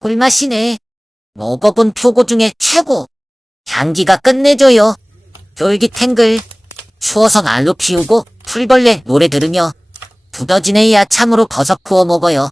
꿀맛이네. 먹어본 표고 중에 최고. 향기가 끝내줘요. 쫄깃탱글. 추워서 난로 피우고 풀벌레 노래 들으며 두더지네야 참으로 버섯 구워 먹어요.